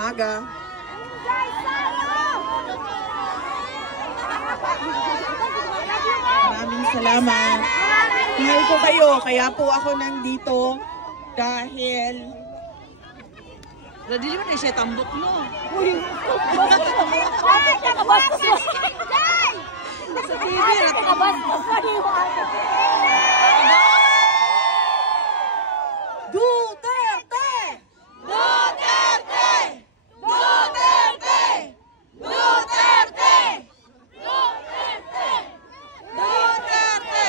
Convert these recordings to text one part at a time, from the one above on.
umaga. Maraming salamat. Mahal ko kayo, kaya po ako nandito dahil Dili mo na siya tambok mo. Sa TV. Duterte! Duterte! Duterte! Duterte! Duterte! Duterte!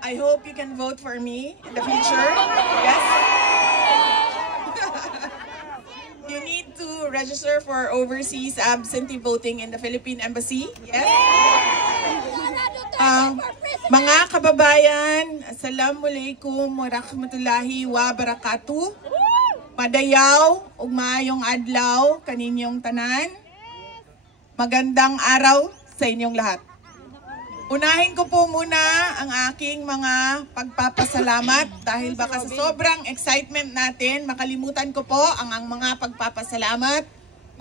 I hope you can vote for me in the future. Yes? You need to register for overseas absentee voting in the Philippine Embassy. Yes? Mga kababayan, Assalamualaikum warahmatullahi wabarakatuh. Madayaw ug maayong adlaw kaninyong tanan. Magandang araw sa inyong lahat. Unahin ko po muna ang aking mga pagpapasalamat dahil baka sa sobrang excitement natin, makalimutan ko po ang mga pagpapasalamat.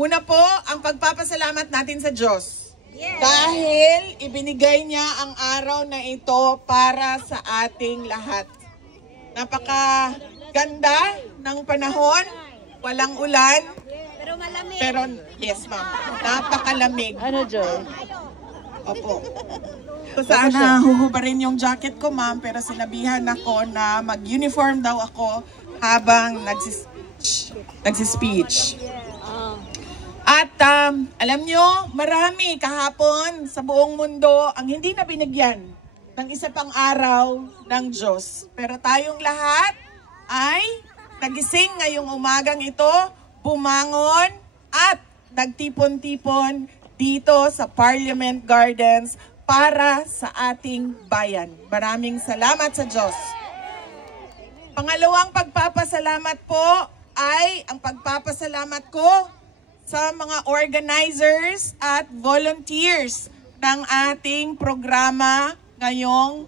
Una po, ang pagpapasalamat natin sa Diyos. Dahil ibinigay niya ang araw na ito para sa ating lahat. Napakaganda ng panahon, walang ulan. Pero malamig. Pero, yes ma'am, napakalamig. Ano, Joy? Opo. So, sana huhubarin yung jacket ko, ma'am, pero sinabihan ako na mag-uniform daw ako habang nagsispeech. At alam nyo, marami kahapon sa buong mundo ang hindi na binigyan ng isa pang araw ng Diyos. Pero tayong lahat ay nagising ngayong umagang ito, bumangon at nagtipon-tipon dito sa Parliament Gardens para sa ating bayan. Maraming salamat sa Diyos. Pangalawang pagpapasalamat po ay ang pagpapasalamat ko sa mga organizers at volunteers ng ating programa ngayong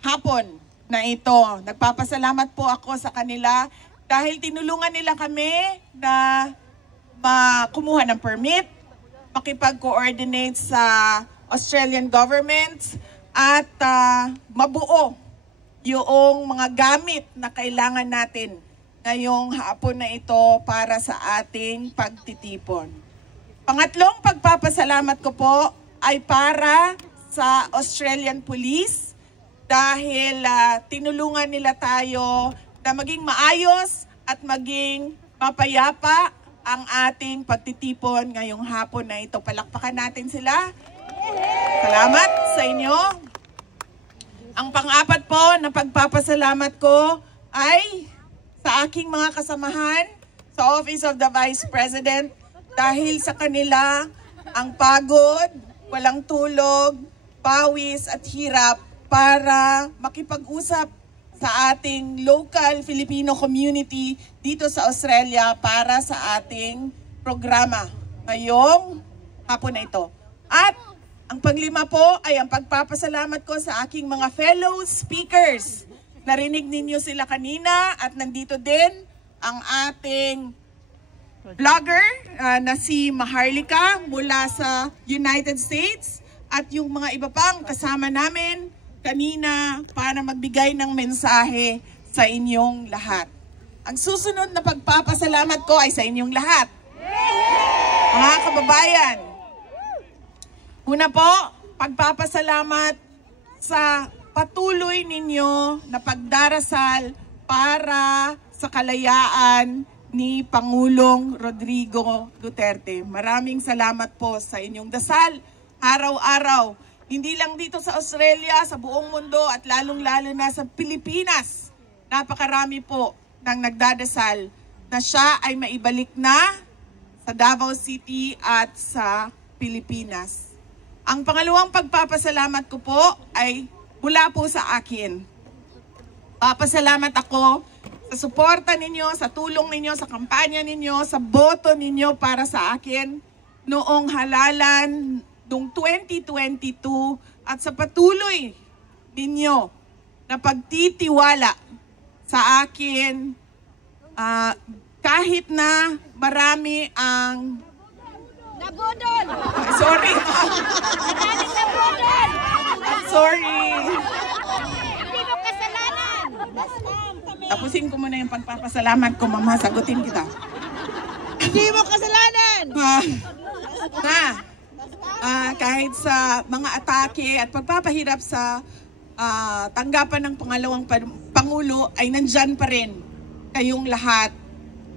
hapon na ito. Nagpapasalamat po ako sa kanila dahil tinulungan nila kami na kumuha ng permit, makipag-coordinate sa Australian government at mabuo yung mga gamit na kailangan natin ngayong hapon na ito para sa ating pagtitipon. Pangatlong pagpapasalamat ko po ay para sa Australian Police dahil tinulungan nila tayo na maging maayos at maging mapayapa ang ating pagtitipon ngayong hapon na ito. Palakpakan natin sila. Salamat sa inyo. Ang pang-apat po na pagpapasalamat ko ay sa aking mga kasamahan sa Office of the Vice President dahil sa kanila ang pagod, walang tulog, pawis at hirap para makipag-usap sa ating local Filipino community dito sa Australia para sa ating programa ngayong hapon na ito. At ang panglima po ay ang pagpapasalamat ko sa aking mga fellow speakers. Narinig ninyo sila kanina at nandito din ang ating vlogger na si Maharlika mula sa United States at yung mga iba pang kasama namin kanina para magbigay ng mensahe sa inyong lahat. Ang susunod na pagpapasalamat ko ay sa inyong lahat. Mga kababayan, una po, pagpapasalamat sa patuloy ninyo na pagdarasal para sa kalayaan ni Pangulong Rodrigo Duterte. Maraming salamat po sa inyong dasal araw-araw. Hindi lang dito sa Australia, sa buong mundo at lalong-lalo na sa Pilipinas. Napakarami po ng nagdadasal na siya ay maibalik na sa Davao City at sa Pilipinas. Ang pangalawang pagpapasalamat ko po ay mula po sa akin. Papasalamat ako sa suporta ninyo, sa tulong ninyo, sa kampanya ninyo, sa boto ninyo para sa akin noong halalan noong 2022 at sa patuloy ninyo na pagtitiwala sa akin kahit na marami ang... Nabudol! Sorry, ma'am. Maraming nabudol! I'm sorry. Hindi mo kasalanan! Tapusin ko muna yung pagpapasalamat ko, mama. Sagutin kita. Hindi mo kasalanan! Kahit sa mga atake at pagpapahirap sa tanggapan ng pangalawang Pangulo ay nandyan pa rin kayong lahat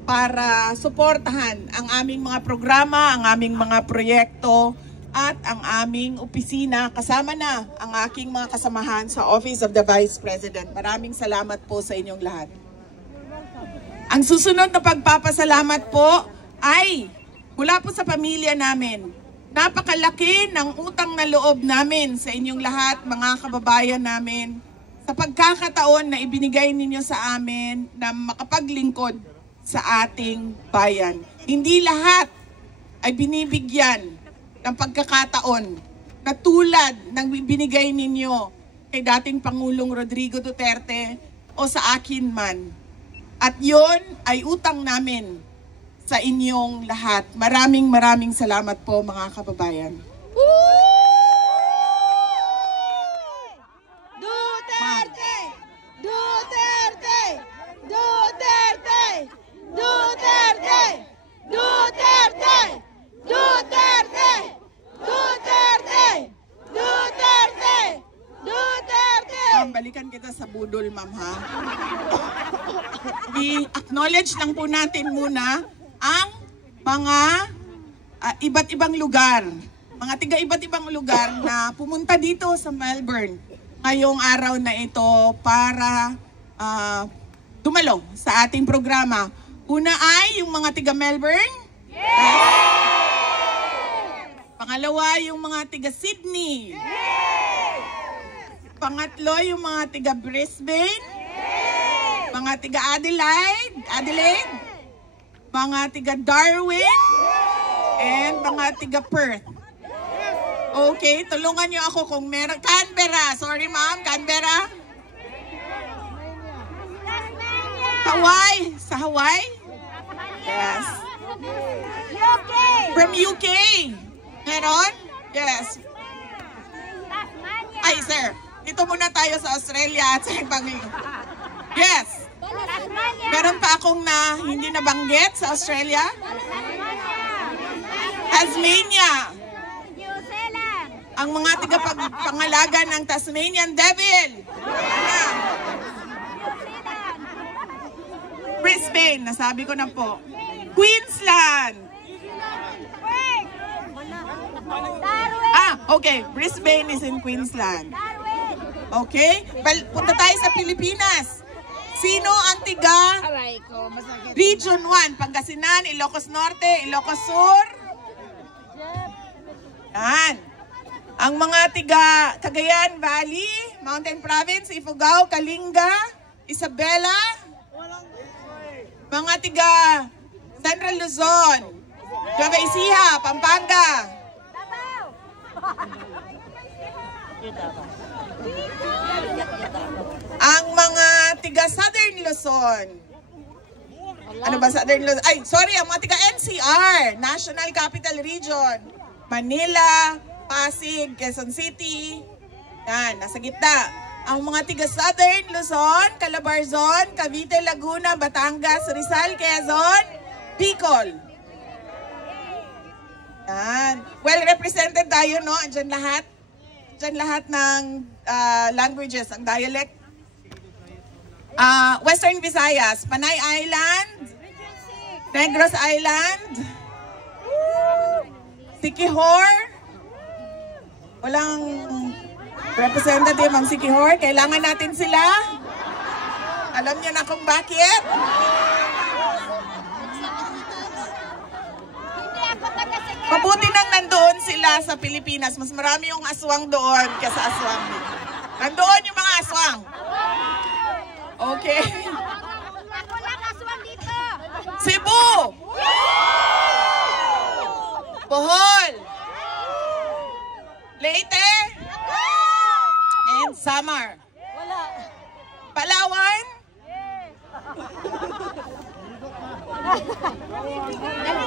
para suportahan ang aming mga programa, ang aming mga proyekto at ang aming opisina kasama na ang aking mga kasamahan sa Office of the Vice President. Maraming salamat po sa inyong lahat. Ang susunod na pagpapasalamat po ay mula po sa pamilya namin. Napakalaki ng utang na loob namin sa inyong lahat, mga kababayan namin, sa pagkakataon na ibinigay ninyo sa amin na makapaglingkod sa ating bayan. Hindi lahat ay binibigyan ng pagkakataon na tulad ng binigay ninyo kay dating Pangulong Rodrigo Duterte o sa akin man. At yon ay utang namin sa inyong lahat. Maraming salamat po, mga kababayan. Duterte! Duterte! Duterte! Duterte! Duterte! Duterte! Duterte! Duterte! Duterte! Ma'am, balikan kita sa budol, ma'am, ha? I-acknowledge lang po natin muna ang mga iba't ibang lugar, mga tiga iba't ibang lugar na pumunta dito sa Melbourne ngayong araw na ito para dumalo sa ating programa. Una ay yung mga tiga Melbourne. Pangalawa, yung mga tiga Sydney. Pangatlo, yung mga tiga Brisbane. Mga tiga Adelaide. Mga tiga Darwin. And mga tiga Perth. Okay, tulungan niyo ako kung meron. Canberra. Sorry, ma'am. Canberra. Hawaii. Sa Hawaii? Yes. UK! From UK. Meron? Yes. Tasmania! Ay, sir. Dito muna tayo sa Australia at sa ibang... Yes. Tasmania! Meron pa akong hindi nabanggit sa Australia. Tasmania! Tasmania. New Zealand! Ang mga tagapangalaga ng Tasmanian Devil. Ano? Brisbane, nasabi ko na po. Queensland. Darwin! Okay. Brisbane is in Queensland. Darwin! Okay? Punta tayo sa Pilipinas. Sino ang tiga Aray ko, masakit. Region 1? Pangasinan, Ilocos Norte, Ilocos Sur. Yan. Ang mga tiga Cagayan Valley, Mountain Province, Ifugao, Kalinga, Isabela. Mga tiga Central Luzon, Nueva Ecija, Pampanga. Ang mga tiga Southern Luzon. Ano ba Southern Luzon? Ay, sorry, ang mga tiga NCR, National Capital Region. Manila, Pasig, Quezon City. Yan, nasa gitna. Ang mga tiga Southern Luzon, Calabarzon, Cavite, Laguna, Batangas, Rizal, Quezon, Bicol. Yan. Well represented tayo, no? Andyan lahat. Andyan lahat ng languages, ang dialect. Western Visayas, Panay Island, Negros Island, Siquijor. Walang representative ang Siquijor. Kailangan natin sila. Alam niyo na kung bakit. Mabuti nang nandoon sila sa Pilipinas. Mas marami yung aswang doon kaysa aswang. Nandoon yung mga aswang. Okay. Ako lang aswang dito! Cebu! Bohol! Leyte! And Samar.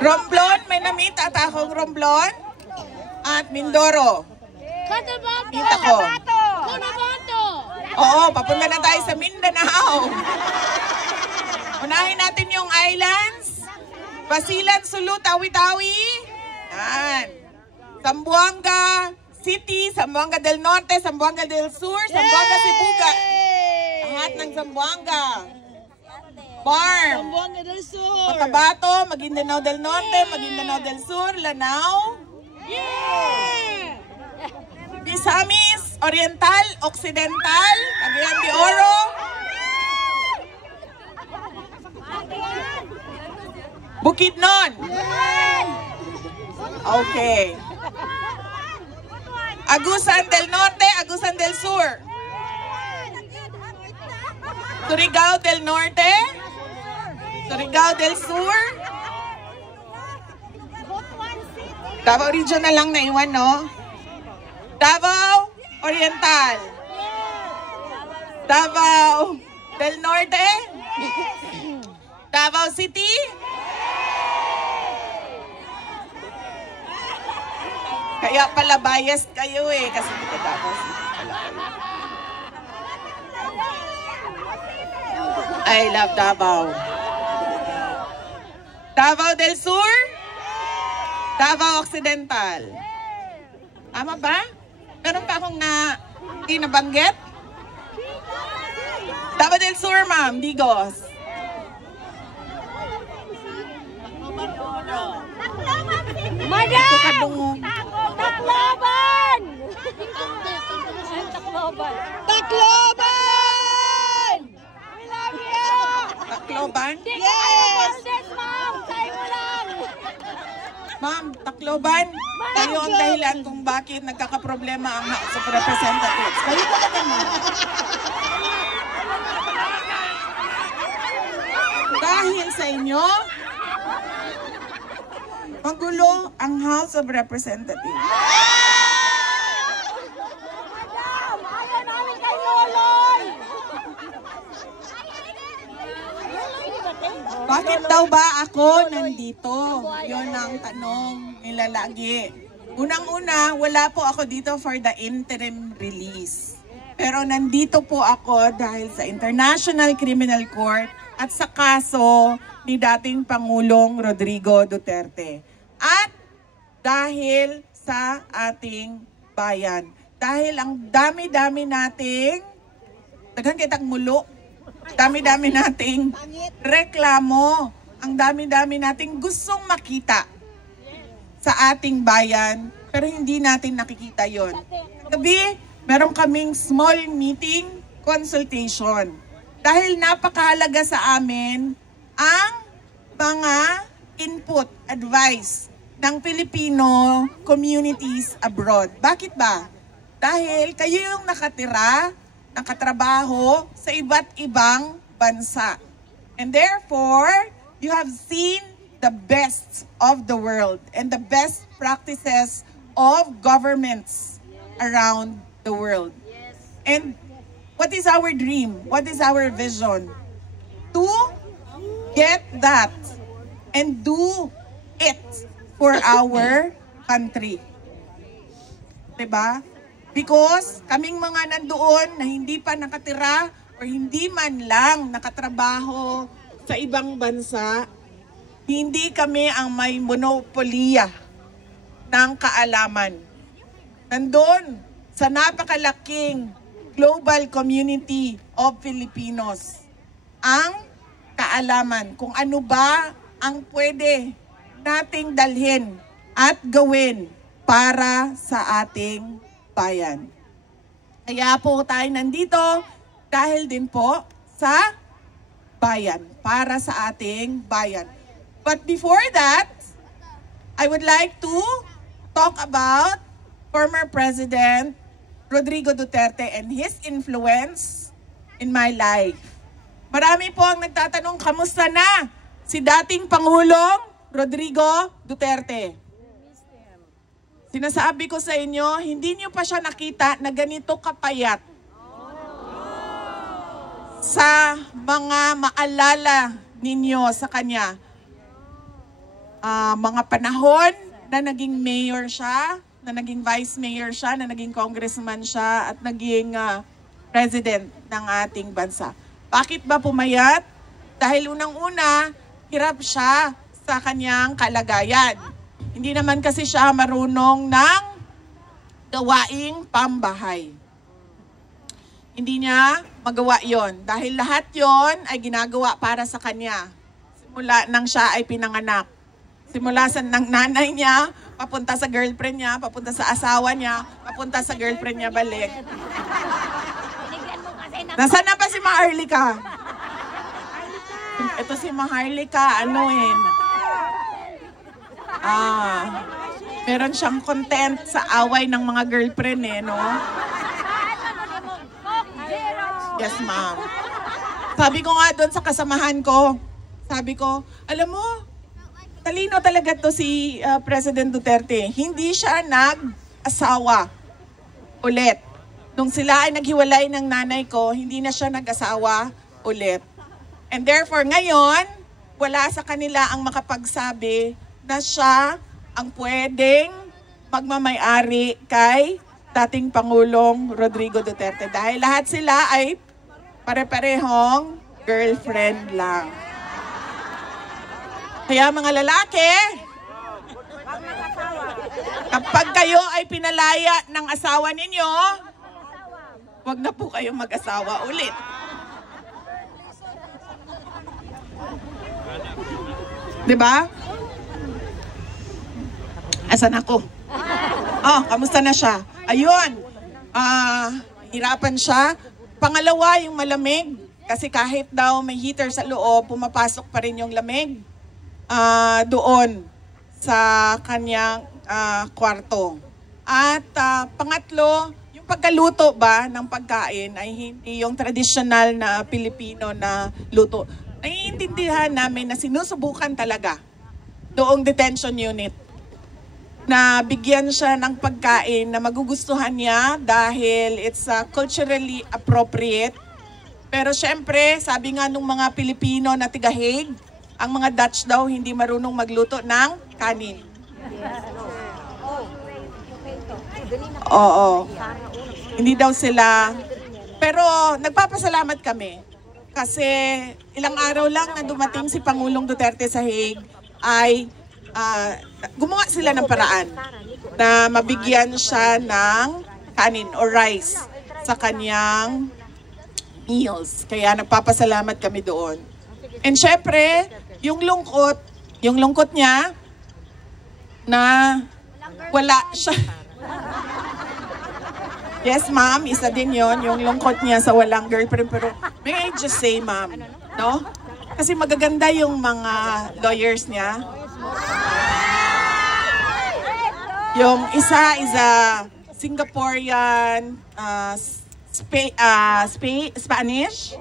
Romblon, may namit at akong Romblon. At Mindoro. Cotabato. Kita ko. Cotabato. Oo, papunta na tayo sa Mindanao. Unahin natin yung islands. Basilan, Sulu, Tawi-Tawi. Yan. Zamboanga City, Zamboanga del Norte, Zamboanga del Sur, Zamboanga Sibuga. Lahat ng Zamboanga. Farm. Zamboanga del Sur. Cotabato, Maguindanao del Norte, Maguindanao del Sur, Lanao. Yeah! Misamis, Oriental, Occidental, Cagayan de Oro. Bukidnon. Okay. Agusan del Norte, Agusan del Sur. Surigao del Norte, Surigao del Sur. Davao Region na lang naiwan, no? Davao Oriental. Davao del Norte. Davao City. Kaya pala biased kayo eh. Kasi dito Davao City pala kayo. I love Davao. Davao del Sur. Davao Occidental. Tama ba? Meron pa akong hindi nabanggit? Davao del Sur, ma'am. Digos. Madam! Tacloban! Tacloban. Tacloban! We love you! Tacloban? Yes! Yes, ma'am! Tayo mo lang! Ma'am, Tacloban. Kayo ang dahilan kung bakit nagkakaproblema ang House of Representatives. Kayo talaga, ma'am. Dahil sa inyo, magulo ang House of Representatives. Madam! Ayaw namin kay Loloy! Bakit daw ba ako nandito? Yun ang tanong nila lagi. Unang-una, wala po ako dito for the interim release. Pero nandito po ako dahil sa International Criminal Court at sa kaso ni dating Pangulong Rodrigo Duterte. At dahil sa ating bayan. Dahil ang dami-dami nating, daghan kitang mulo, dami-dami nating reklamo, ang dami-dami nating gustong makita sa ating bayan, pero hindi natin nakikita yon. Gabi, meron kaming small meeting consultation. Dahil napakahalaga sa amin ang mga input, advice ng Filipino communities abroad. Bakit ba? Dahil kayo yung nakatira, nakatrabaho sa iba't ibang bansa. And therefore, you have seen the best of the world and the best practices of governments around the world. And what is our dream? What is our vision? To get that and do it for our country. Diba? Because kaming mga nandoon na hindi pa nakatira o hindi man lang nakatrabaho sa ibang bansa, hindi kami ang may monopolya ng kaalaman. Nandun sa napakalaking global community of Filipinos ang kaalaman kung ano ba ang pwede nating dalhin at gawin para sa ating bayan. Kaya po tayo nandito dahil din po sa bayan, para sa ating bayan. But before that, I would like to talk about former President Rodrigo Duterte and his influence in my life. Marami po ang nagtatanong, kamusta na si dating Pangulong Rodrigo Duterte? Sinasabi ko sa inyo, hindi niyo pa siya nakita na ganito kapayat sa mga maalala ninyo sa kanya. mga panahon na naging mayor siya, na naging vice mayor siya, na naging congressman siya, at naging president ng ating bansa. Bakit ba pumayat? Dahil unang-una, hirap siya sa kanyang kalagayan. Hindi naman kasi siya marunong ng gawaing pambahay. Hindi niya magawa yon dahil lahat yon ay ginagawa para sa kanya. Simula nang siya ay pinanganak. Simula sa ng nanay niya, papunta sa girlfriend niya, papunta sa asawa niya, papunta sa girlfriend niya balik. Nasaan na ba si Maharlika? Ito si Maharlika, meron siyang content sa away ng mga girlfriend no? Yes, ma'am. Sabi ko nga doon sa kasamahan ko, sabi ko, alam mo, talino talaga to si President Duterte. Hindi siya nag-asawa ulit. Nung sila ay naghiwalay ng nanay ko, hindi na siya nag-asawa ulit. And therefore, ngayon, wala sa kanila ang makapagsabi na siya ang pwedeng magmamay-ari kay dating Pangulong Rodrigo Duterte. Dahil lahat sila ay pare-parehong girlfriend lang. Kaya mga lalaki, kapag kayo ay pinalaya ng asawa ninyo, wag na po kayong mag-asawa ulit. Diba? Asan ako? Oh, kamusta na siya? Ayun, hirapan siya. Pangalawa, yung malamig. Kasi kahit daw may heater sa loob, pumapasok pa rin yung lamig doon sa kanyang kwarto. At pangatlo, yung pagkaluto ba ng pagkain ay hindi yung traditional na Pilipino na luto. Naiintindihan namin na sinusubukan talaga doong detention unit na bigyan siya ng pagkain na magugustuhan niya dahil it's culturally appropriate. Pero syempre, sabi nga nung mga Pilipino na tiga-Hague, ang mga Dutch daw hindi marunong magluto ng kanin. Oo. Hindi daw sila. Pero nagpapasalamat kami kasi ilang araw lang na dumating si Pangulong Duterte sa Hague ay gumawa sila ng paraan na mabigyan siya ng kanin o rice sa kanyang meals. Kaya nagpapasalamat kami doon. And syempre, yung lungkot niya na wala siya. Yes, ma'am, isa din yon yung lungkot niya sa walang girlfriend. Pero may I just say, ma'am, no? Kasi magaganda yung mga lawyers niya. Yung isa is a Singaporean Spanish.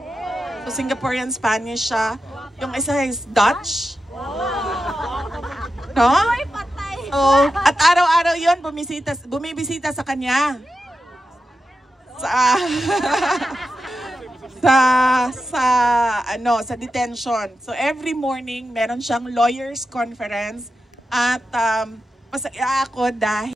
So Singaporean Spanish siya. Yung isa is Dutch. No? So, at araw-araw yon bumibisita sa kanya. Sa detention. So every morning meron siyang lawyers conference at masaya ako dahil